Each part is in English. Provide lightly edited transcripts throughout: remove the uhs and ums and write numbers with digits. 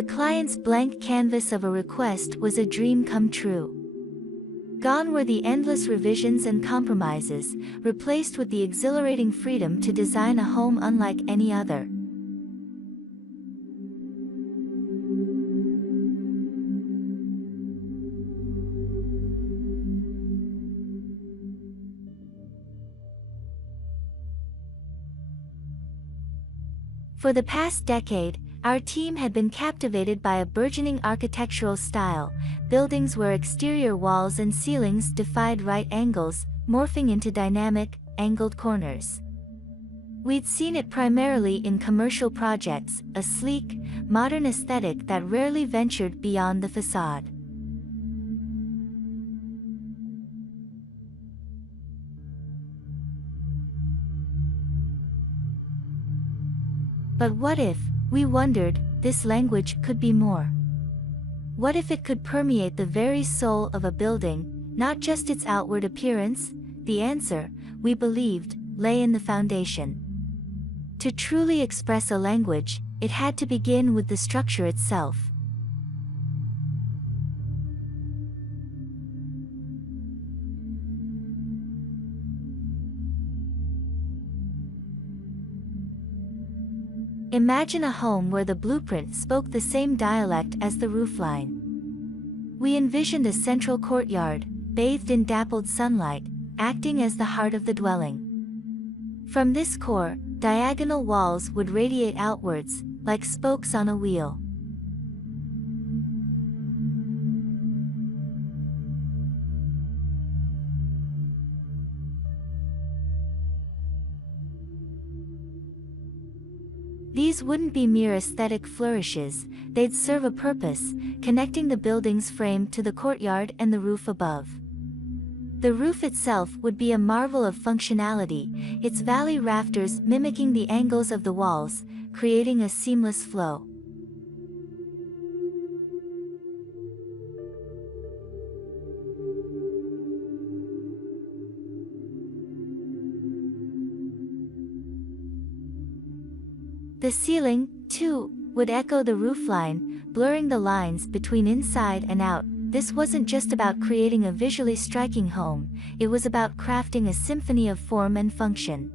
The client's blank canvas of a request was a dream come true. Gone were the endless revisions and compromises, replaced with the exhilarating freedom to design a home unlike any other. For the past decade, our team had been captivated by a burgeoning architectural style, buildings where exterior walls and ceilings defied right angles, morphing into dynamic, angled corners. We'd seen it primarily in commercial projects, a sleek, modern aesthetic that rarely ventured beyond the facade. But what if, we wondered, this language could be more? What if it could permeate the very soul of a building, not just its outward appearance? The answer, we believed, lay in the foundation. To truly express a language, it had to begin with the structure itself. Imagine a home where the blueprint spoke the same dialect as the roofline. We envisioned a central courtyard, bathed in dappled sunlight, acting as the heart of the dwelling. From this core, diagonal walls would radiate outwards, like spokes on a wheel. These wouldn't be mere aesthetic flourishes, they'd serve a purpose, connecting the building's frame to the courtyard and the roof above. The roof itself would be a marvel of functionality, its valley rafters mimicking the angles of the walls, creating a seamless flow. The ceiling, too, would echo the roofline, blurring the lines between inside and out. This wasn't just about creating a visually striking home, it was about crafting a symphony of form and function.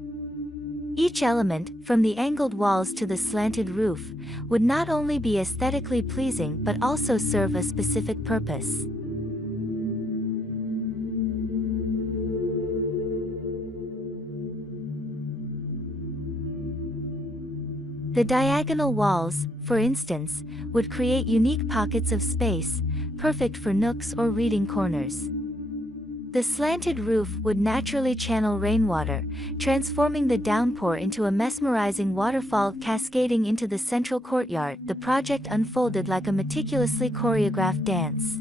Each element, from the angled walls to the slanted roof, would not only be aesthetically pleasing but also serve a specific purpose. The diagonal walls, for instance, would create unique pockets of space, perfect for nooks or reading corners. The slanted roof would naturally channel rainwater, transforming the downpour into a mesmerizing waterfall cascading into the central courtyard. The project unfolded like a meticulously choreographed dance.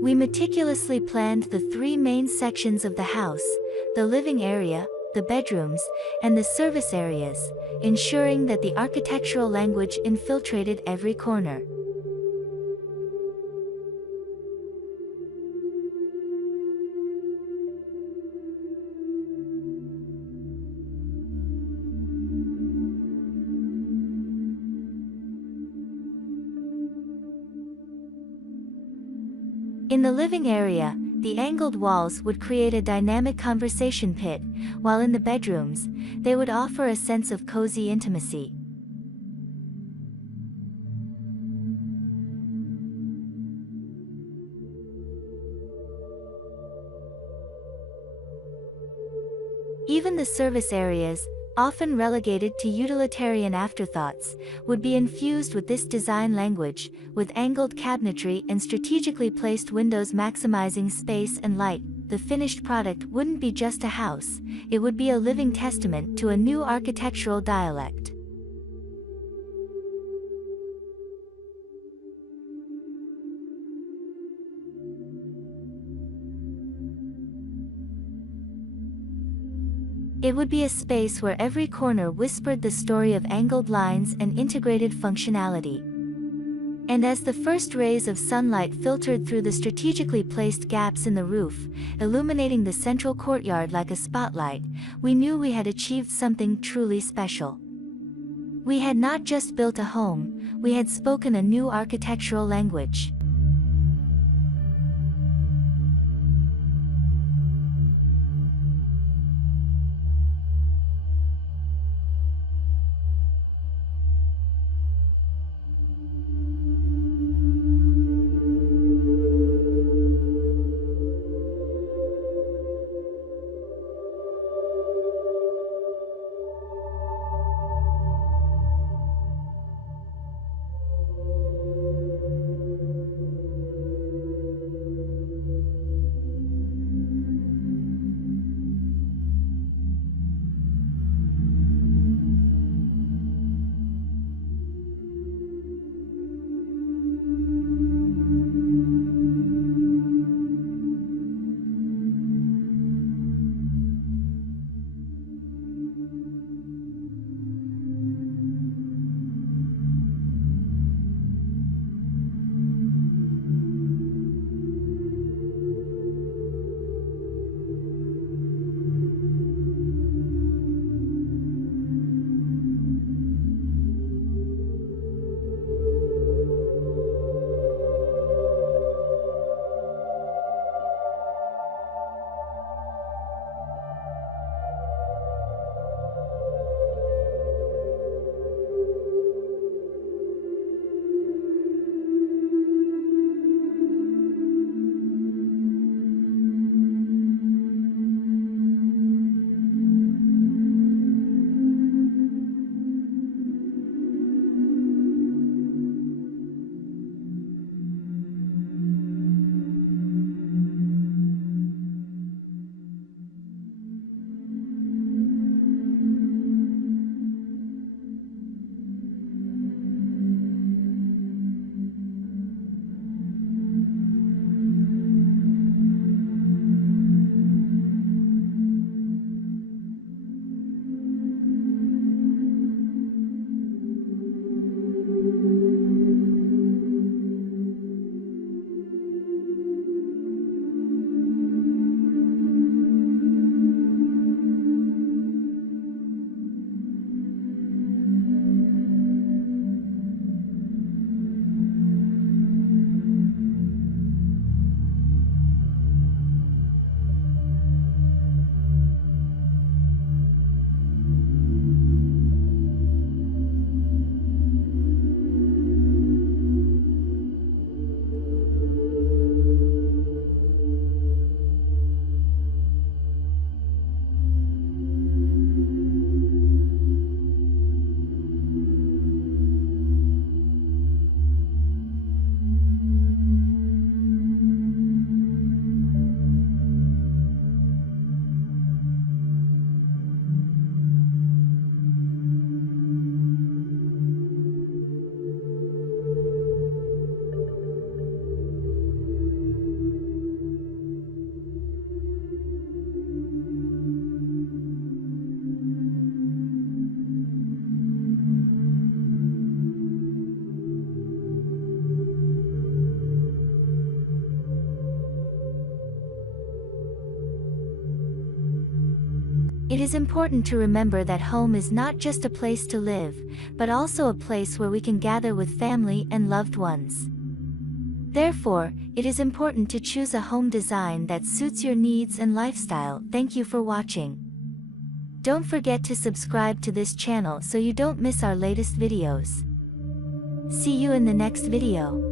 We meticulously planned the three main sections of the house, the living area, the bedrooms, and the service areas, ensuring that the architectural language infiltrated every corner. In the living area, the angled walls would create a dynamic conversation pit, while in the bedrooms, they would offer a sense of cozy intimacy. Even the service areas, often relegated to utilitarian afterthoughts, would be infused with this design language, with angled cabinetry and strategically placed windows maximizing space and light. The finished product wouldn't be just a house, it would be a living testament to a new architectural dialect. It would be a space where every corner whispered the story of angled lines and integrated functionality. And as the first rays of sunlight filtered through the strategically placed gaps in the roof, illuminating the central courtyard like a spotlight, we knew we had achieved something truly special. We had not just built a home, we had spoken a new architectural language. It is important to remember that home is not just a place to live, but also a place where we can gather with family and loved ones. Therefore, it is important to choose a home design that suits your needs and lifestyle. Thank you for watching. Don't forget to subscribe to this channel so you don't miss our latest videos. See you in the next video.